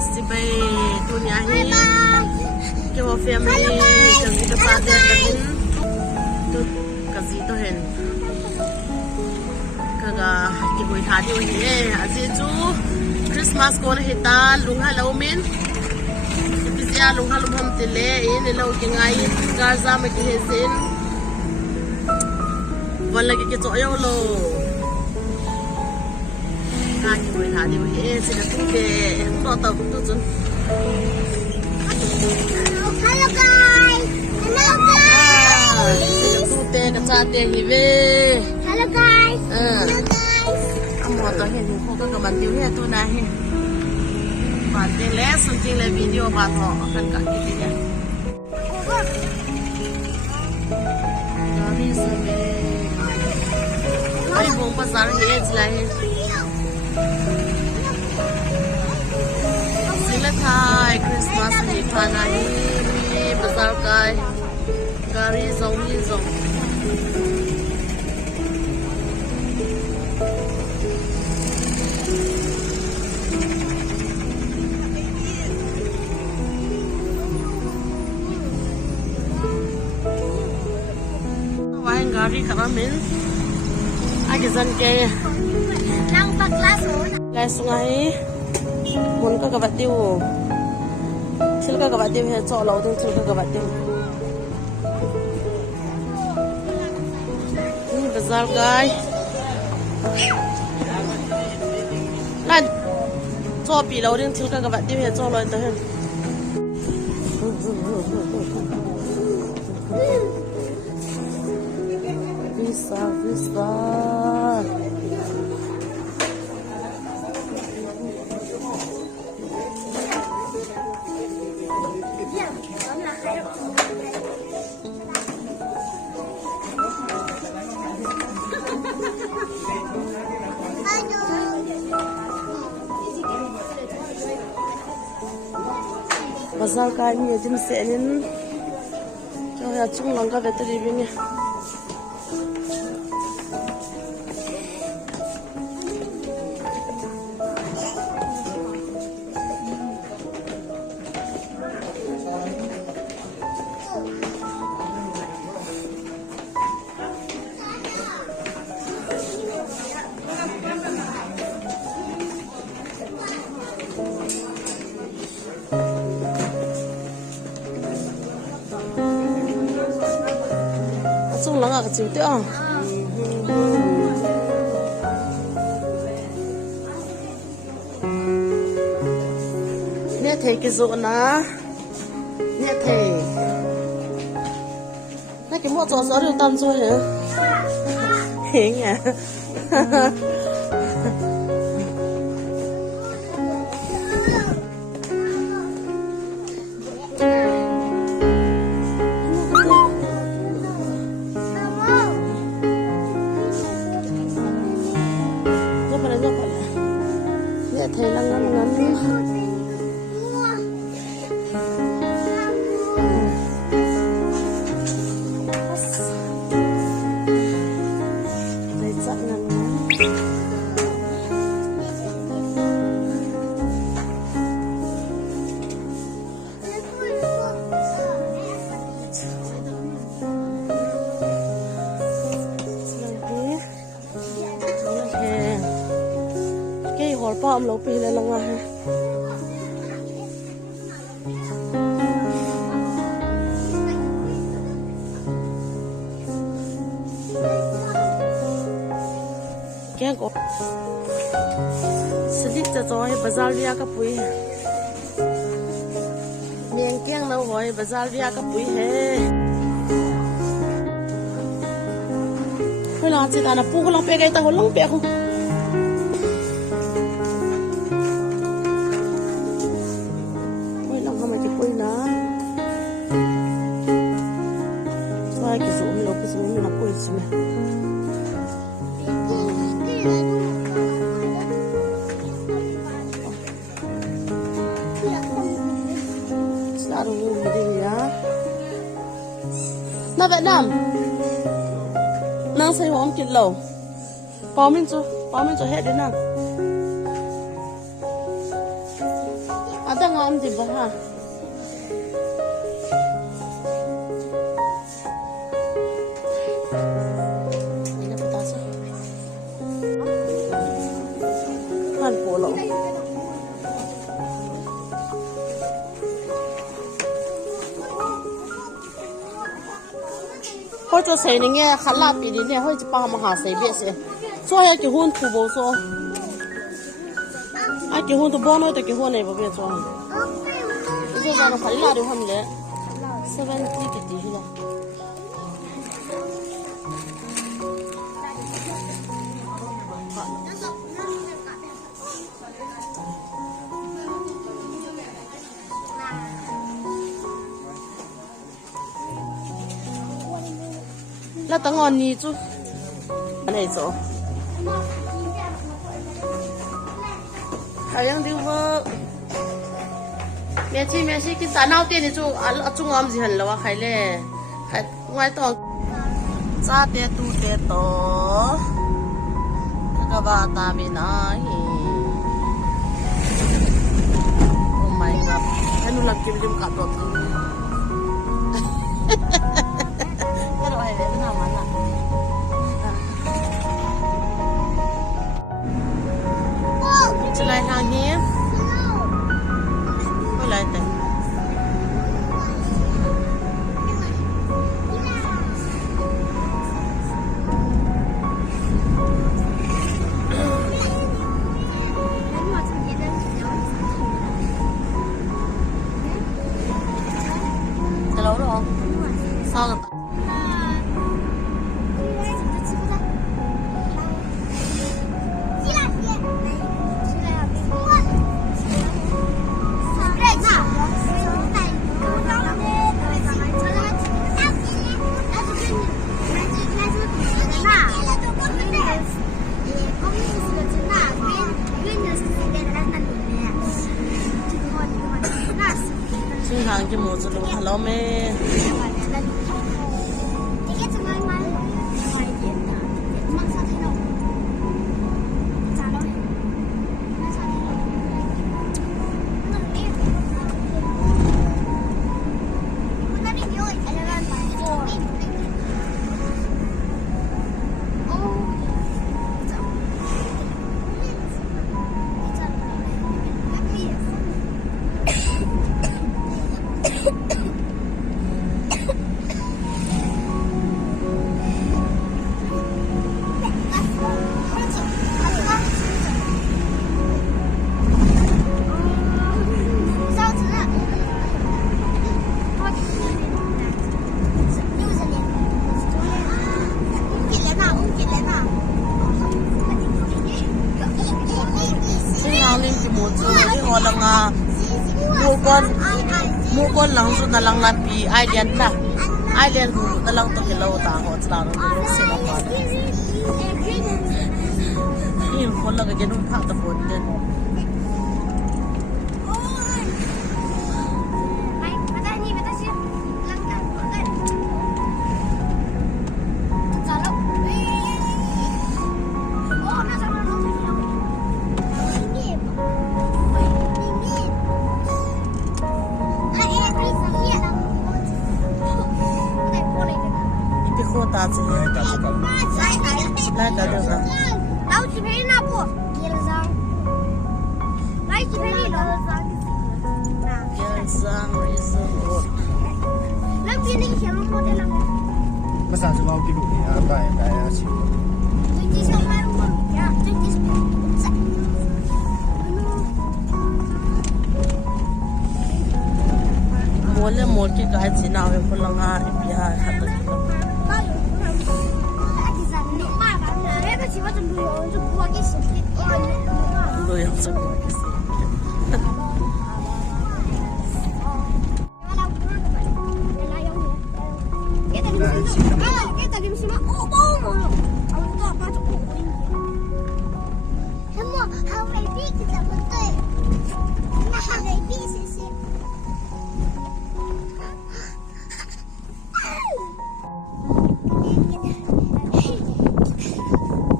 Christmas thì bây tôi nhà hi cái bộ family cái gì cái chate cái gì tôi cái gì tôi hen cái buổi thà đi đi à chị chú Christmas còn hita lung hai lâu min bây giờ lung hai lâu hôm tele ini lâu cái ngày Gaza mà cái hết vẫn là cái chỗ yêu lo cái buổi thà đi đi chỉ là tute đó tao tôi chun hello guys tute cái chate hi về hello guys một tờ hiện không có các bạn tiêu hết tôi này bạn tên lẽ xong trên là video bạn họ cần cả cái gì nhỉ đi xem ai vùng bazar hết lại xin là thay Christmas thì pha này bazar cái gari giống như giống gari khá mình ai cái dân kê năng bạc lá số lại xuống ấy muốn các bạn tiêu xin các bạn tiêu hay cho lâu thì các bạn tiêu ini besar guys lan cho bị lâu thì các bạn tiêu hay cho lâu tới hơn Vista. Bazar cái nhiều chim sẻ nên cho là chung lòng cái về tới đi bên nha. Chung lắng à cái chịu tiếc à nè thầy cái rượu ná nè thầy nè cái mua trò xóa được tâm rồi hả hế nhỉ thầy là ngắn ngắn thầy chắc ngắn ngắn bỏ ông lấu pì lên là ngà cái có slit cho rồi bazar via cái bụi miếng keng đâu rồi bazar via cái bụi he hơi lo chị ta là pu có lòng pe cái ta có lòng pe không kisuh lo kisuh ni nak kuih sini. Selalu ni ya. Na Việt Nam. Nang say hom kít lâu. Bao mình cho hết đến nào. À gì bố hả? Ini petasan. Kan polo. Hoi cho sei nghe khá là bị đi nè, hoi chỉ ba mà hà sei biết sẽ. Cho hay kết hôn thu bố so. Ai kết hôn thu bố nói tới kết hôn này bao biết cho. Bây giờ nó khá là đi hôm lẽ. 70 cái gì đó. Là tao ngon nhỉ chú. Anh này chỗ. Hay yang đi vợ. Mẹ chi cái ta nào tiền thì chú chú ngon gì hẳn là khai lệ. Khai ngoài to. Chate tute to. Các bạn ta bên này. Oh my god. Anh nu lagi belum kat tu. Lại hàng hiếm quay lại tỉnh từ lâu rồi không? Sao rồi? hàng cái một số đồ lâu mê mua con lang su na lang lapi island na island na lang to kilaw ta ho tsala ro ro se na pa ni kon la ga genun phak ta pon den ta chỉ lại cả được rồi. Lão chỉ phải na bộ, kia là sao? Lại chỉ phải đi đâu? Kia sang resort. Lão chỉ đi xem một cái là. Mà sao chúng nó kêu đủ thì ăn bài cái gì? Tôi chỉ xem hai luôn, ya, tôi chỉ xem. Mua cái gì nào em cũng langa em bia hạt được. Lười học sinh cái gì?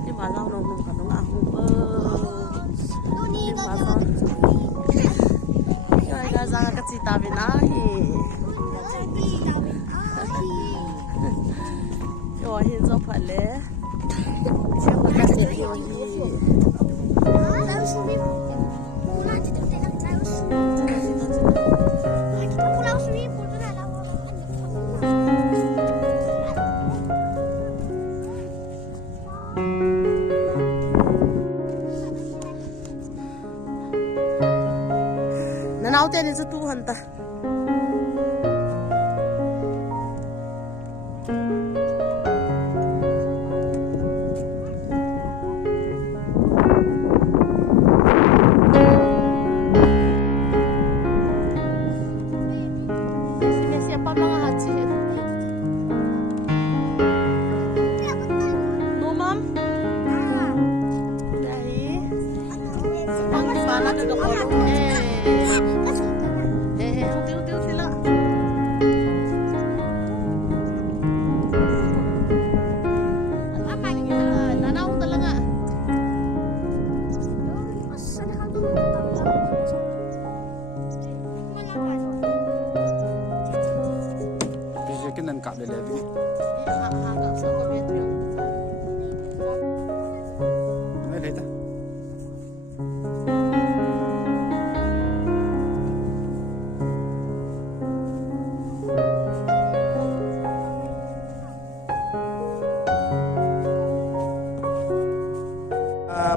Đi mà lâu nồng nồng cả nồng ăn không ơ. Đi mà lâu. cái nền cặp đây là cái mấy thấy ta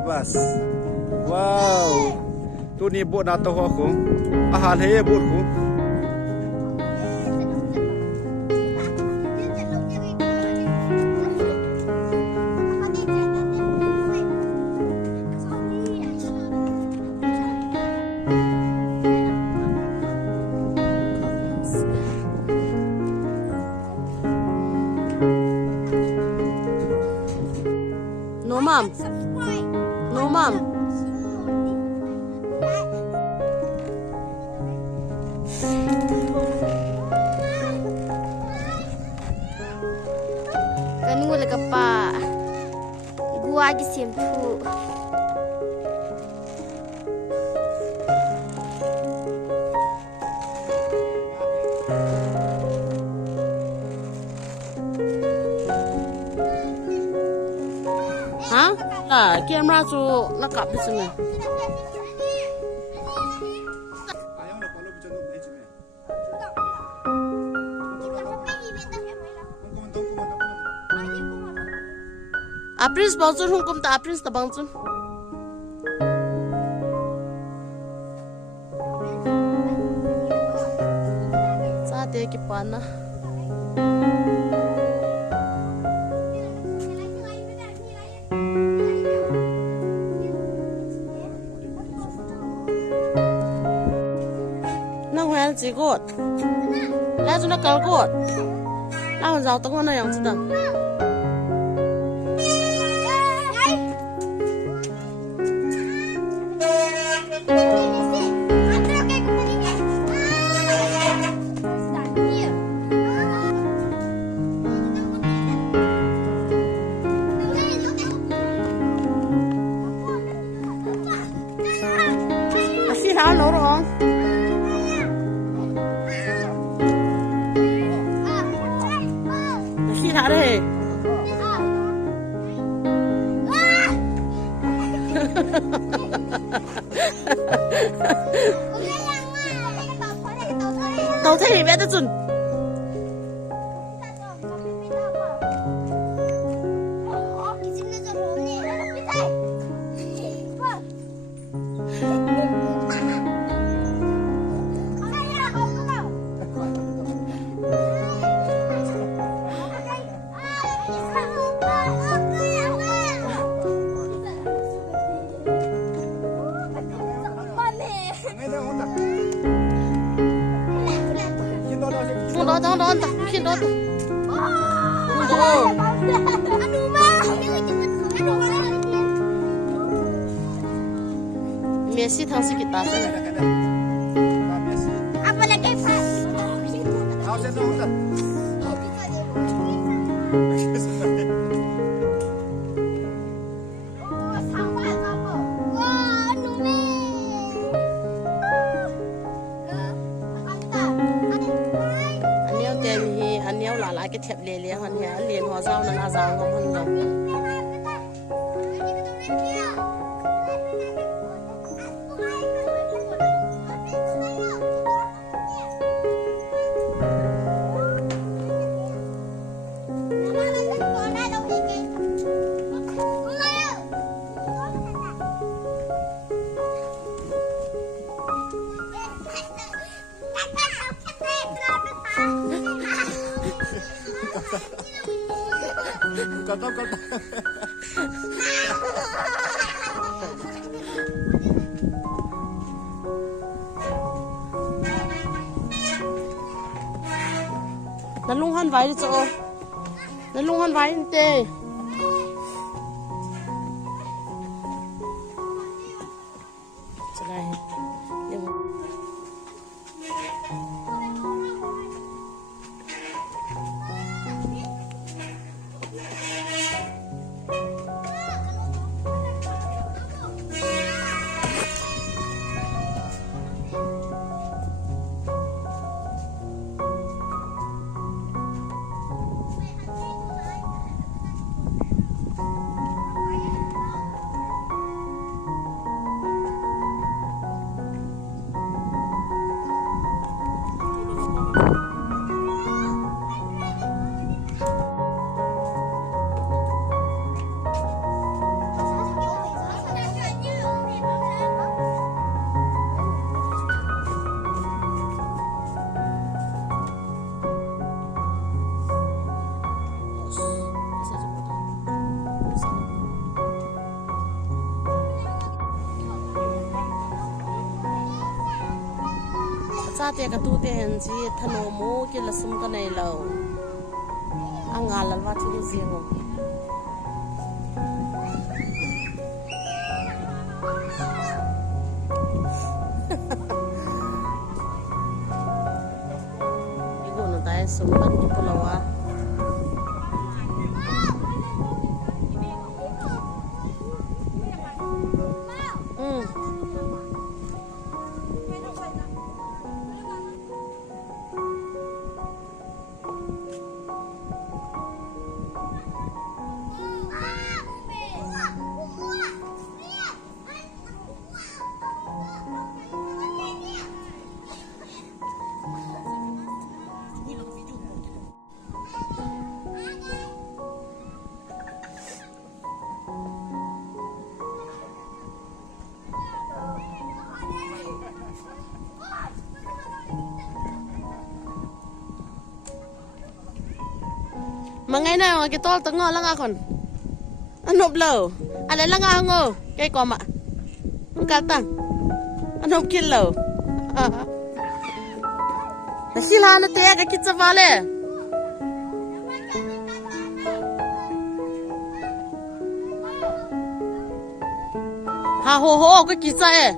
bas wow tu ni buat nato aku ahal heye buat aku No mom. No mom. Kan wala ka pa. Gua gi simpu. Hả? À, camera cho nó cặp đi xem nè. Prince bangsun hong kom ta Prince ta bangsun. Chate ki pana. Nang hoan ji got. La zu na kal got. La hon zao tong na yang chi dang. Hả lỗ rồi khi thả đây tàu thấy bé đã chuẩn Đó, khi đó. Messi thằng sĩ kita. Apa lagi pak? Lại cái thiệp lề lề hoàn hả liền hòa rau là rau ngon hơn nhiều. Kata. Nalunghan vai đi chỗ. Nalunghan vai inte. Chate ka tute hen chi thano mo ke lasum ka nei lo angal alwa thu zingo igo no dai sumban ki pulawa Mangai na ang kitol tengo lang akon. Ano blow? Ala lang ngo kay koma. Ang katang. Ano kilo? Nasila na te ka kitsa vale. Ha ho ho ka kitsa eh.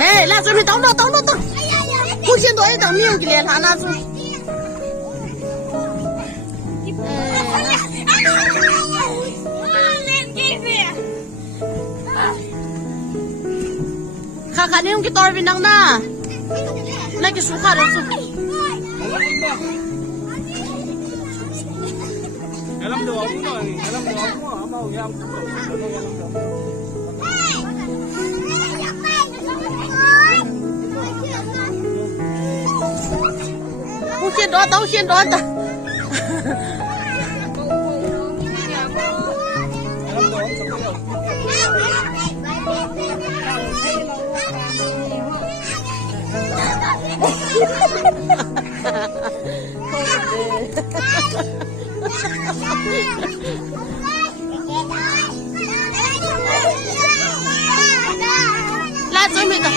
Hey, là准备等。不行，多一等命给连他那是。看你用给多少分钟呢？那个书卡的是。Alam doa mo na, alam doa mo, amaw yang Tao xin đó ta. Là cho mình ta.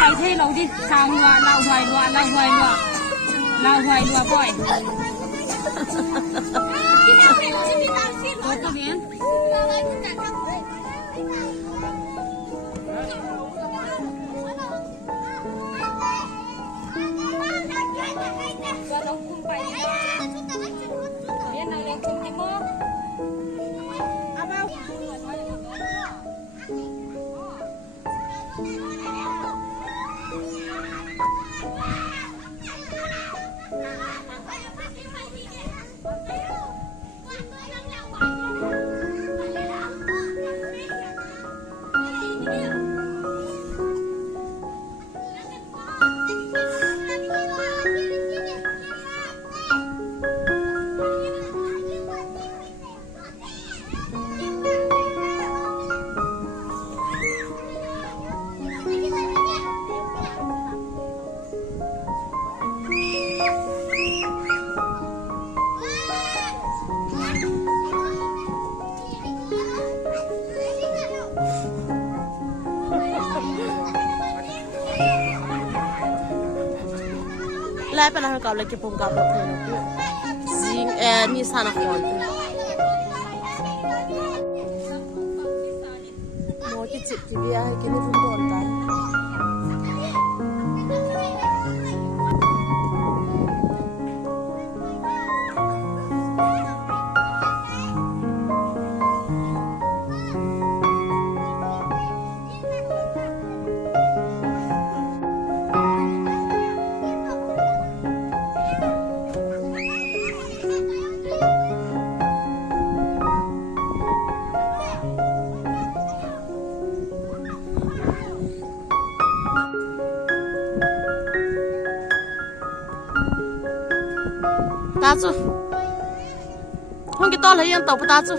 Phải thế lâu đi, sao lao hoài bội. Tốt có biến. lai pa na ka le ke pom ka ba thai no zing ni sana khon mo ki chip ki bia ke ni run don ta ta chu hong ki to le yang to pa ta chu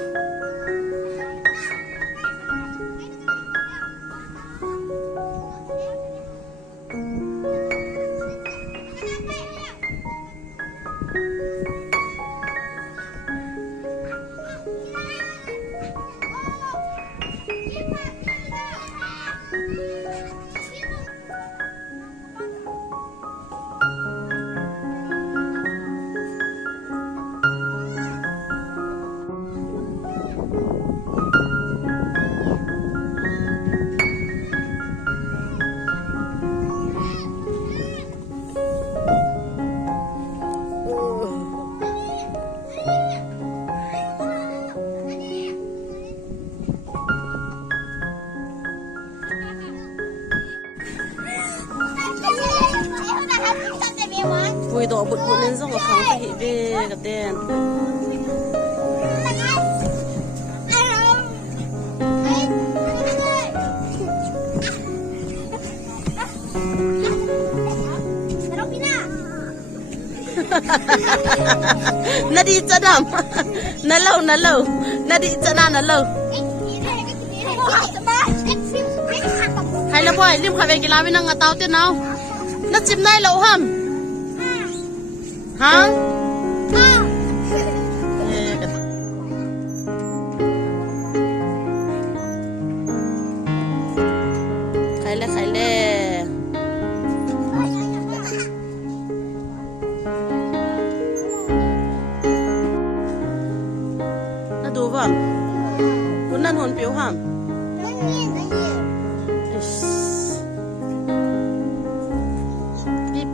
vui đồ bụt bụt lên xong rồi không có hiện về cái tiền nó đi cho đầm nó lâu nó đi cho nó lâu hay là boy lim khai về cái lá bên năng tao tiền nào nó chìm nay lâu hầm hả khai lệ nó đủ không muốn ăn hồn biểu hả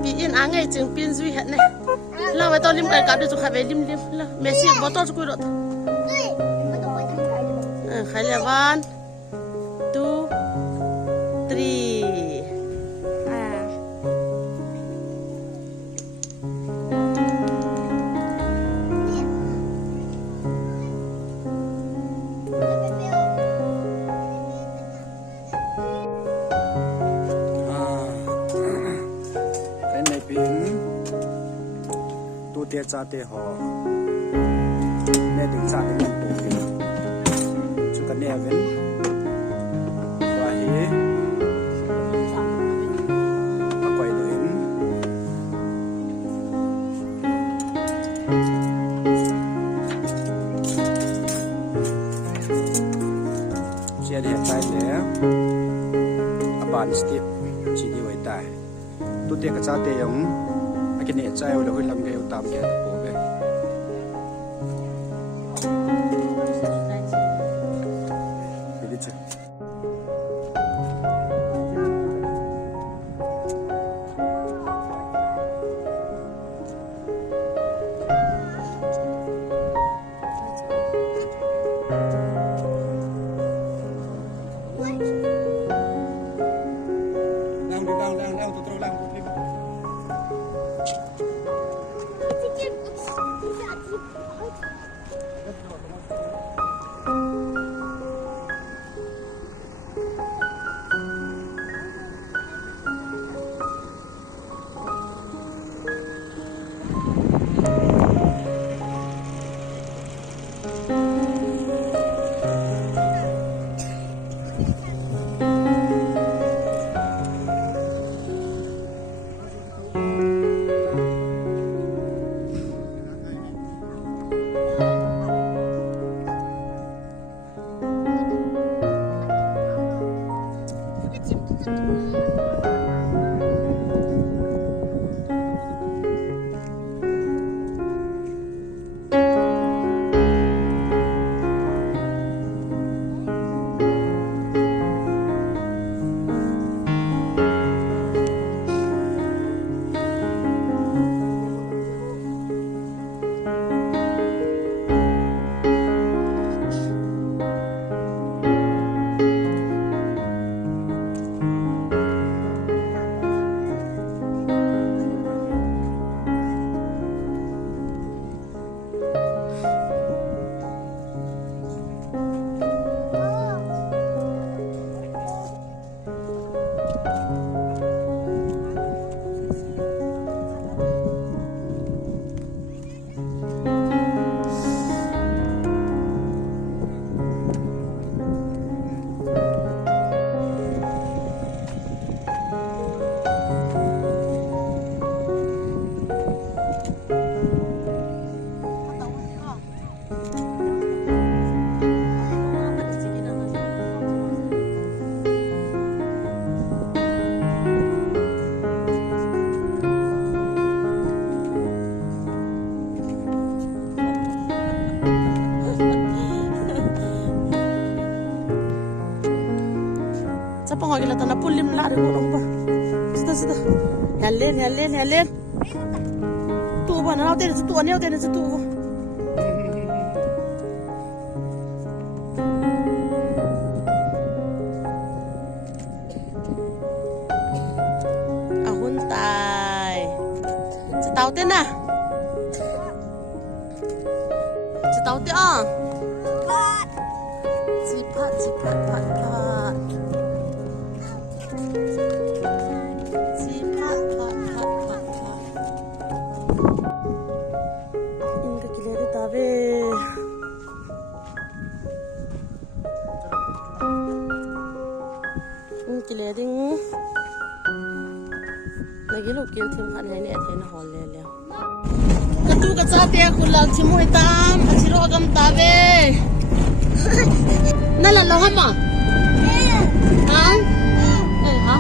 bị yên áng ngày chừng pin duy hận này lo vậy tôi lim cái cặp đi chụp khai về lim lo Messi bỏ to chụp rồi khai lệ 1 2 3 cái này pin tute chate ho ne ding sa de to pin chu kan ne ven wa hi akoi do in chia de tai le aban step chi di wai tai tute ka chate yong akine chai lo hui lam ge utam ge po be đang tôi làm Siapa ngoi kita tanah pulim lah ada orang apa. Sudah. Helen. Tu apa? Nak teh situ, ni teh situ. Ahun tai. Tahu teh nah. Tahu teh ah. Cepat. Cepat. Ini kekilih tabe. Ini kekilih ding. Lagi lu kil tim kan ini ada yang hol le. Ketu kecate aku lang cimu hitam, aciro agam tabe. Nala lo hama? Ha? Ha?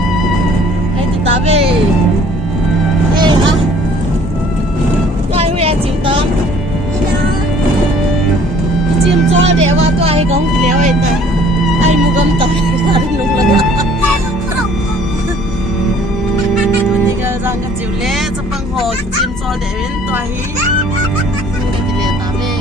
Hai tu tabe. Ha? Tuai hui a chim tam. Chim cho de wa tuai gong leo ai ta. Ai mu gam ta. Ai nung la. Tu ni ga rang ka chiu le chapang ho chim cho de wen tuai hi. Ka ki le tabe.